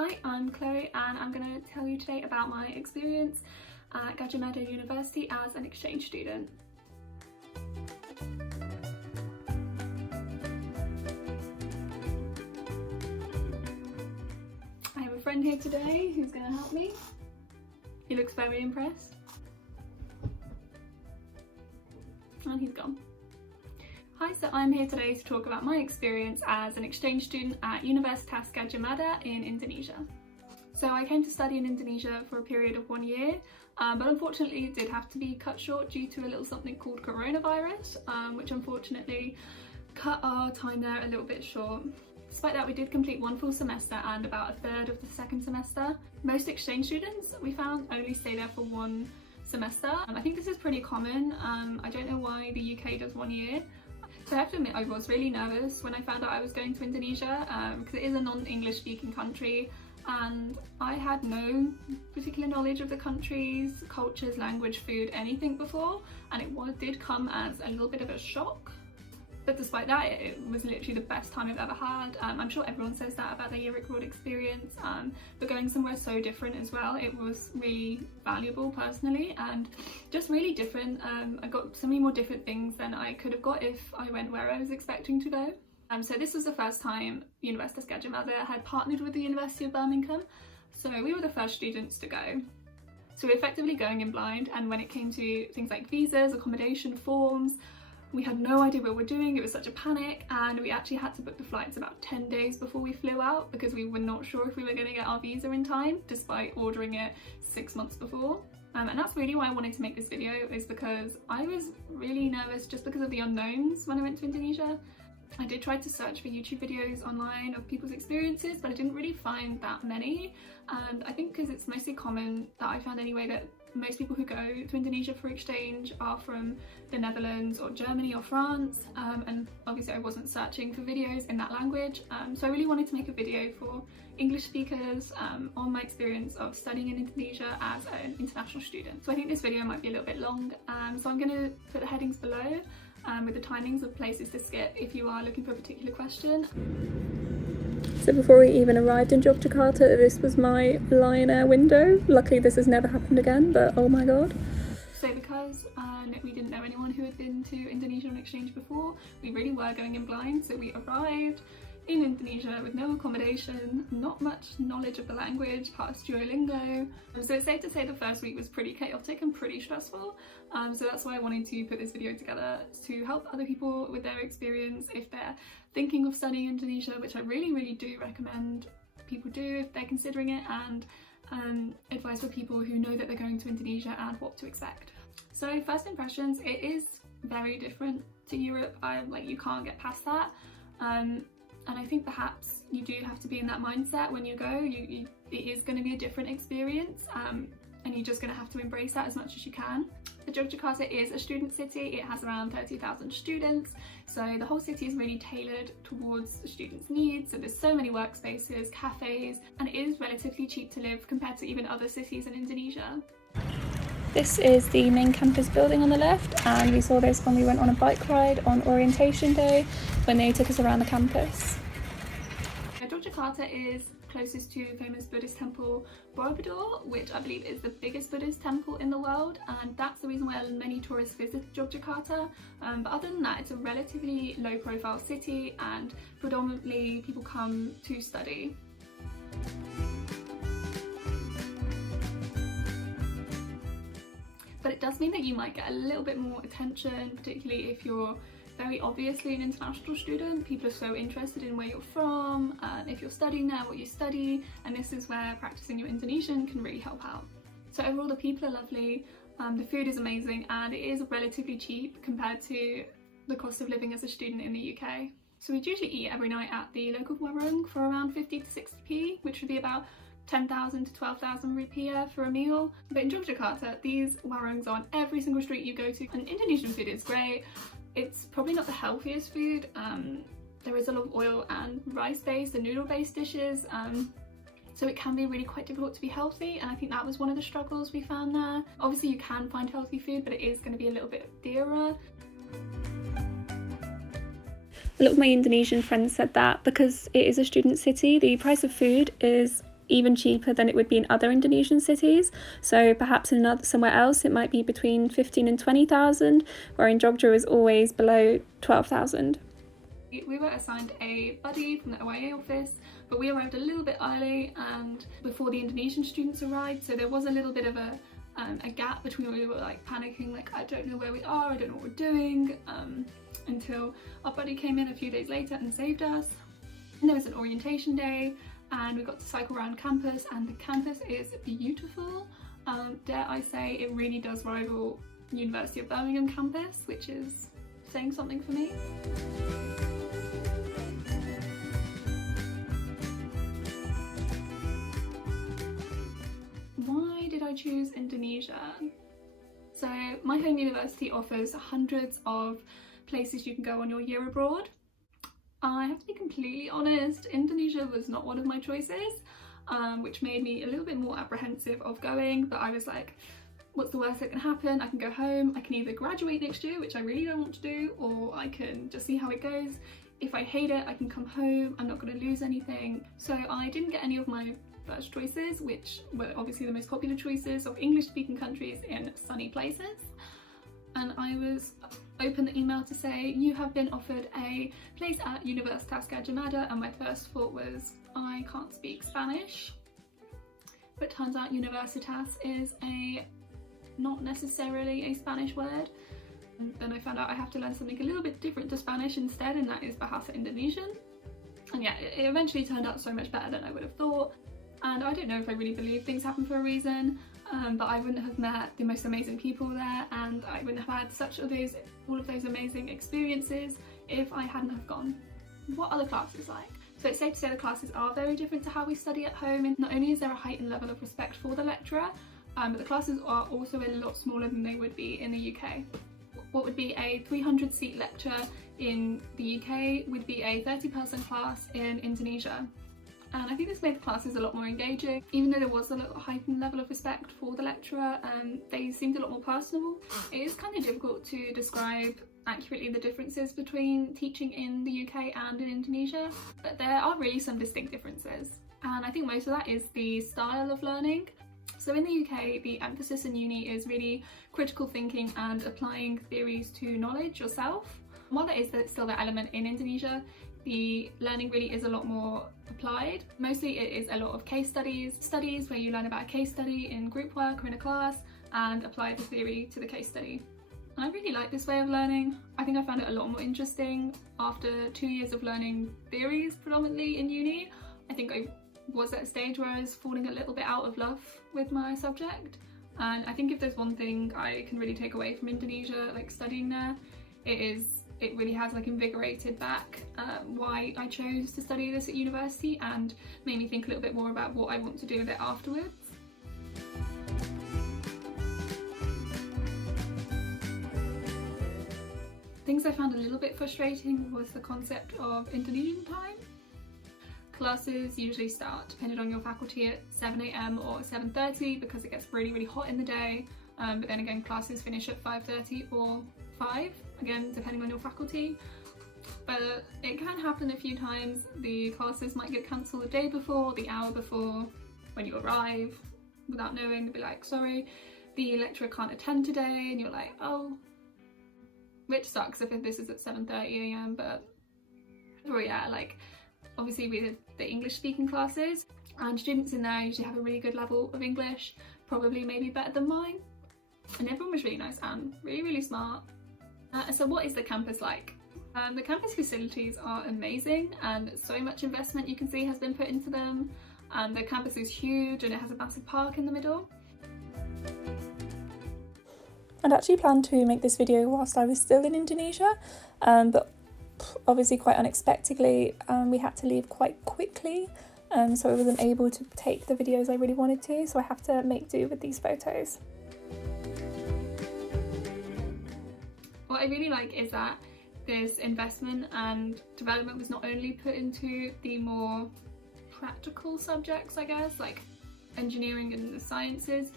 Hi, I'm Chloe and I'm going to tell you today about my experience at Gajah Madah University as an exchange student. I have a friend here today who's going to help me. He looks very impressed. And he's gone. Hi, so I'm here today to talk about my experience as an exchange student at Universitas Gajah Madah in Indonesia. So I came to study in Indonesia for a period of 1 year, but unfortunately it did have to be cut short due to a little something called coronavirus, which unfortunately cut our time there a little bit short. Despite that, we did complete one full semester and about a third of the second semester. Most exchange students, we found, only stay there for one semester. I think this is pretty common. I don't know why the UK does 1 year. So I have to admit I was really nervous when I found out I was going to Indonesia because it is a non-English speaking country and I had no particular knowledge of the country's cultures, language, food, anything before, and it did come as a little bit of a shock. But despite that, it was literally the best time I've ever had. I'm sure everyone says that about their year abroad experience, but going somewhere so different as well, it was really valuable personally and just really different. I got so many more different things than I could have got if I went where I was expecting to go. So this was the first time Universitas Gajah Madah had partnered with the University of Birmingham, so we were the first students to go. So we were effectively going in blind, and when it came to things like visas, accommodation, forms, we had no idea what we were doing. It was such a panic, and we actually had to book the flights about 10 days before we flew out because we were not sure if we were going to get our visa in time despite ordering it 6 months before. And that's really why I wanted to make this video, is because I was really nervous just because of the unknowns when I went to Indonesia. I did try to search for YouTube videos online of people's experiences, but I didn't really find that many, and I think because it's mostly common that I found anyway that most people who go to Indonesia for exchange are from the Netherlands or Germany or France, and obviously I wasn't searching for videos in that language, so I really wanted to make a video for English speakers on my experience of studying in Indonesia as an international student. So I think this video might be a little bit long, so I'm going to put the headings below with the timings of places to skip if you are looking for a particular question. So before we even arrived in Yogyakarta, this was my Lion Air window. Luckily this has never happened again, but oh my god. So because we didn't know anyone who had been to Indonesia on exchange before, we really were going in blind. So we arrived in Indonesia with no accommodation, not much knowledge of the language, past Duolingo. So it's safe to say the first week was pretty chaotic and pretty stressful. So that's why I wanted to put this video together, to help other people with their experience if they're thinking of studying Indonesia, which I really do recommend people do if they're considering it, and advice for people who know that they're going to Indonesia and what to expect. So first impressions, it is very different to Europe. You can't get past that. And I think perhaps you do have to be in that mindset when you go. It is going to be a different experience, and you're just going to have to embrace that as much as you can. But Yogyakarta is a student city. It has around 30,000 students, so the whole city is really tailored towards the students' needs. So there's so many workspaces, cafes, and it is relatively cheap to live compared to even other cities in Indonesia. This is the main campus building on the left, and we saw this when we went on a bike ride on orientation day when they took us around the campus. Yogyakarta is closest to famous Buddhist temple Borobudur, which I believe is the biggest Buddhist temple in the world, and that's the reason why many tourists visit Yogyakarta. But other than that, it's a relatively low profile city and predominantly people come to study. But it does mean that you might get a little bit more attention, particularly if you're very obviously an international student. People are so interested in where you're from, if you're studying there, what you study, and this is where practicing your Indonesian can really help out. So overall the people are lovely, the food is amazing, and it is relatively cheap compared to the cost of living as a student in the UK. So we'd usually eat every night at the local warung for around 50 to 60p, which would be about 10,000 to 12,000 rupiah for a meal. But in Yogyakarta, these warungs are on every single street you go to, and Indonesian food is great. It's probably not the healthiest food. There is a lot of oil and rice-based and noodle-based dishes, so it can be really quite difficult to be healthy, and I think that was one of the struggles we found there. Obviously you can find healthy food, but it is going to be a little bit dearer. A lot of my Indonesian friends said that because it is a student city, the price of food is even cheaper than it would be in other Indonesian cities. So perhaps somewhere else it might be between 15 and 20,000, where in Jogja is always below 12,000. We were assigned a buddy from the OIA office, but we arrived a little bit early and before the Indonesian students arrived, so there was a little bit of a gap between when we were like panicking, like I don't know where we are, I don't know what we're doing, until our buddy came in a few days later and saved us. And there was an orientation day and we got to cycle around campus, and the campus is beautiful. Dare I say, it really does rival University of Birmingham campus, which is saying something for me. Why did I choose Indonesia? So my home university offers hundreds of places you can go on your year abroad. I have to be completely honest, Indonesia was not one of my choices, which made me a little bit more apprehensive of going, but I was like, what's the worst that can happen? I can go home, I can either graduate next year, which I really don't want to do, or I can just see how it goes. If I hate it, I can come home, I'm not going to lose anything. So I didn't get any of my first choices, which were obviously the most popular choices of English-speaking countries in sunny places. And I was open the email to say, you have been offered a place at Universitas Gajah Madah, and my first thought was, I can't speak Spanish. But turns out Universitas is not necessarily a Spanish word. And then I found out I have to learn something a little bit different to Spanish instead, and that is Bahasa Indonesian. And yeah, it eventually turned out so much better than I would have thought. And I don't know if I really believe things happen for a reason, but I wouldn't have met the most amazing people there, and I wouldn't have had all of those amazing experiences if I hadn't have gone. What are the classes like? So it's safe to say the classes are very different to how we study at home, and not only is there a heightened level of respect for the lecturer, but the classes are also a lot smaller than they would be in the UK. What would be a 300-seat lecture in the UK would be a 30-person class in Indonesia. And I think this made the classes a lot more engaging. Even though there was a little heightened level of respect for the lecturer, they seemed a lot more personable. It is kind of difficult to describe accurately the differences between teaching in the UK and in Indonesia, but there are really some distinct differences. And I think most of that is the style of learning. So in the UK, the emphasis in uni is really critical thinking and applying theories to knowledge yourself. While there is still that element in Indonesia, the learning really is a lot more applied. Mostly it is a lot of case studies where you learn about a case study in group work or in a class and apply the theory to the case study. And I really like this way of learning. I think I found it a lot more interesting after 2 years of learning theories predominantly in uni. I think I was at a stage where I was falling a little bit out of love with my subject. And I think if there's one thing I can really take away from Indonesia, like studying there, it really has like invigorated back why I chose to study this at university, and made me think a little bit more about what I want to do with it afterwards. Things I found a little bit frustrating was the concept of Indonesian time. Classes usually start, depending on your faculty, at 7 AM or 7:30 because it gets really, really hot in the day. But then again, classes finish at 5:30 or 5, again, depending on your faculty. But it can happen a few times. The classes might get cancelled the day before, the hour before, when you arrive, without knowing. They'll be like, sorry, the lecturer can't attend today, and you're like, oh. Which sucks if this is at 7:30 AM, but yeah, like, obviously we did the English speaking classes, and students in there usually have a really good level of English, probably maybe better than mine. And everyone was really nice and really, really smart. So what is the campus like? The campus facilities are amazing, and so much investment you can see has been put into them. And the campus is huge and it has a massive park in the middle. I'd actually planned to make this video whilst I was still in Indonesia, but obviously quite unexpectedly we had to leave quite quickly, so I wasn't able to take the videos I really wanted to, so I have to make do with these photos. What I really like is that this investment and development was not only put into the more practical subjects, I guess, like engineering and the sciences,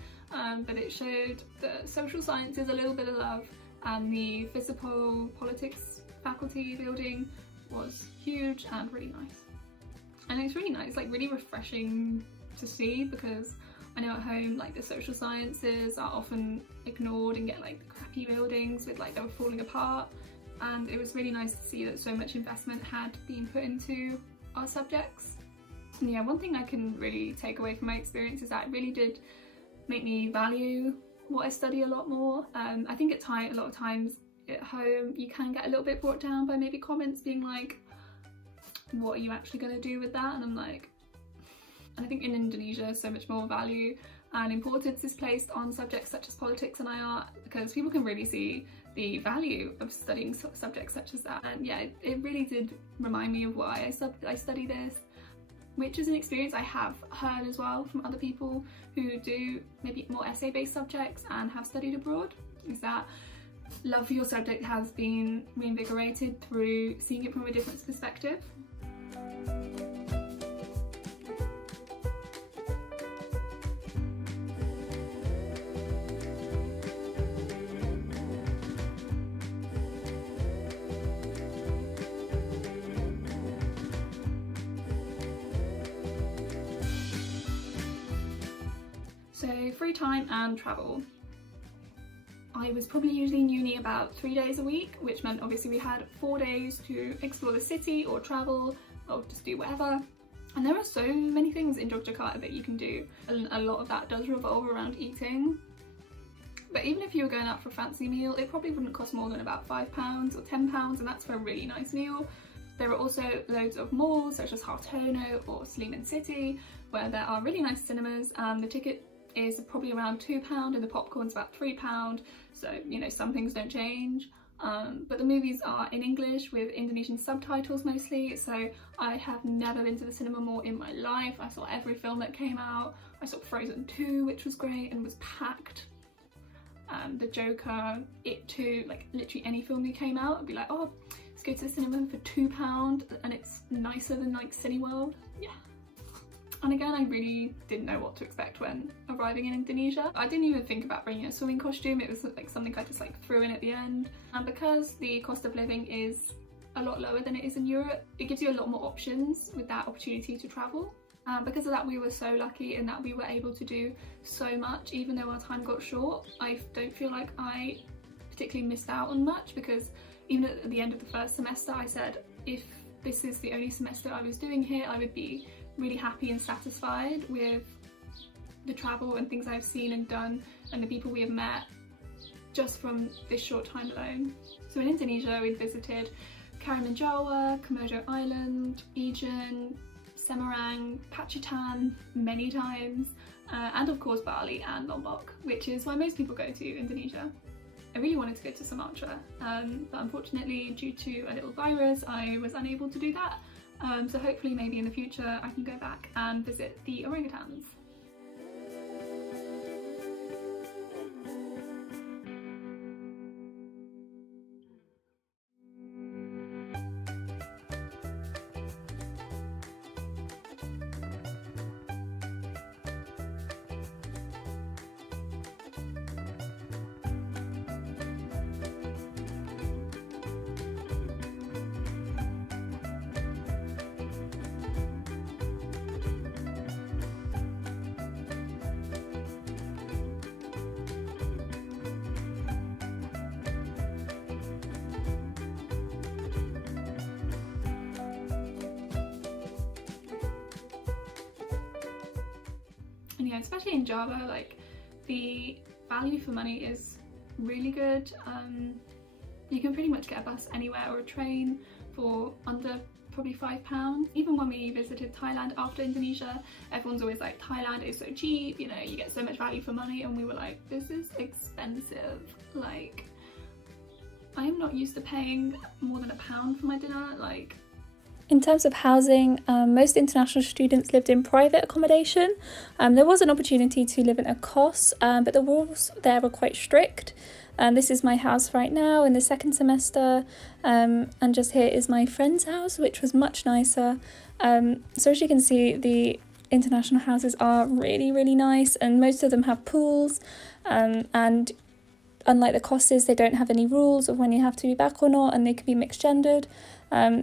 but it showed the social sciences a little bit of love, and the physical politics faculty building was huge and really nice. And it's really nice, like really refreshing to see, because I know at home like the social sciences are often ignored and get like the crappy buildings with like they were falling apart, and it was really nice to see that so much investment had been put into our subjects. And yeah, one thing I can really take away from my experience is that it really did make me value what I study a lot more. I think a lot of times at home you can get a little bit brought down by maybe comments being like, what are you actually going to do with that? And I'm like, and I think in Indonesia so much more value and importance is placed on subjects such as politics and IR, because people can really see the value of studying subjects such as that. And yeah, it really did remind me of why I study this, which is an experience I have heard as well from other people who do maybe more essay-based subjects and have studied abroad, is that love for your subject has been reinvigorated through seeing it from a different perspective. So free time and travel. I was probably usually in uni about 3 days a week, which meant obviously we had 4 days to explore the city or travel or just do whatever. And there are so many things in Yogyakarta that you can do, and a lot of that does revolve around eating. But even if you were going out for a fancy meal, it probably wouldn't cost more than about £5 or £10, and that's for a really nice meal. There are also loads of malls such as Hartono or Sleeman City, where there are really nice cinemas. The ticket is probably around £2 and the popcorn's about £3, so you know, some things don't change. But the movies are in English with Indonesian subtitles mostly, so I have never been to the cinema more in my life. I saw every film that came out. I saw Frozen 2, which was great and was packed. The Joker, It 2, like literally any film that came out, I'd be like, oh, let's go to the cinema for £2 and it's nicer than like Cineworld. Yeah. And again, I really didn't know what to expect when arriving in Indonesia. I didn't even think about bringing a swimming costume. It was like something I just like threw in at the end. And because the cost of living is a lot lower than it is in Europe, it gives you a lot more options with that opportunity to travel. Because of that, we were so lucky in that we were able to do so much, even though our time got short. I don't feel like I particularly missed out on much, because even at the end of the first semester, I said if this is the only semester I was doing here, I would be really happy and satisfied with the travel and things I've seen and done and the people we have met just from this short time alone. So in Indonesia, we visited Karimunjawa, Komodo Island, Ijen, Semarang, Pacitan many times, and of course Bali and Lombok, which is why most people go to Indonesia. I really wanted to go to Sumatra, but unfortunately due to a little virus I was unable to do that. So hopefully maybe in the future I can go back and visit the orangutans. And yeah, especially in Java, like the value for money is really good. You can pretty much get a bus anywhere or a train for under probably £5. Even when we visited Thailand after Indonesia, everyone's always like, Thailand is so cheap, you know, you get so much value for money, and we were like, this is expensive. Like, I am not used to paying more than £1 for my dinner. Like, in terms of housing, most international students lived in private accommodation. There was an opportunity to live in a KOS, but the rules there were quite strict. This is my house right now in the second semester, and just here is my friend's house, which was much nicer. So as you can see, the international houses are really, really nice, and most of them have pools, and unlike the KOSs, they don't have any rules of when you have to be back or not, and they can be mixed gendered.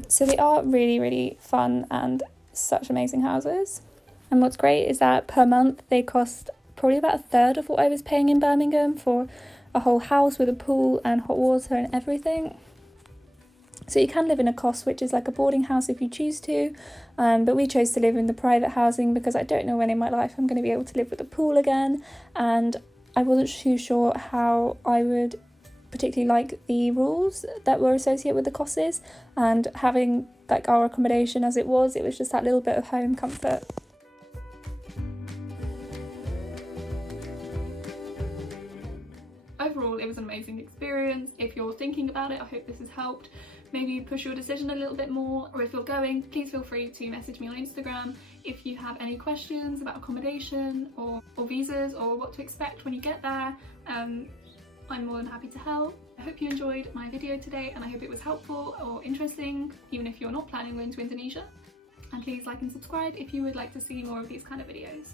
So they are really, really fun and such amazing houses. And what's great is that per month they cost probably about a third of what I was paying in Birmingham for a whole house with a pool and hot water and everything. So you can live in a cost, which is like a boarding house if you choose to, but we chose to live in the private housing because I don't know when in my life I'm going to be able to live with a pool again, and I wasn't too sure how I would particularly like the rules that were associated with the courses, and having like our accommodation as it was just that little bit of home comfort. Overall, it was an amazing experience. If you're thinking about it, I hope this has helped maybe push your decision a little bit more, or if you're going, please feel free to message me on Instagram if you have any questions about accommodation or visas or what to expect when you get there. I'm more than happy to help. I hope you enjoyed my video today, and I hope it was helpful or interesting, even if you're not planning on going to Indonesia. And please like and subscribe if you would like to see more of these kind of videos.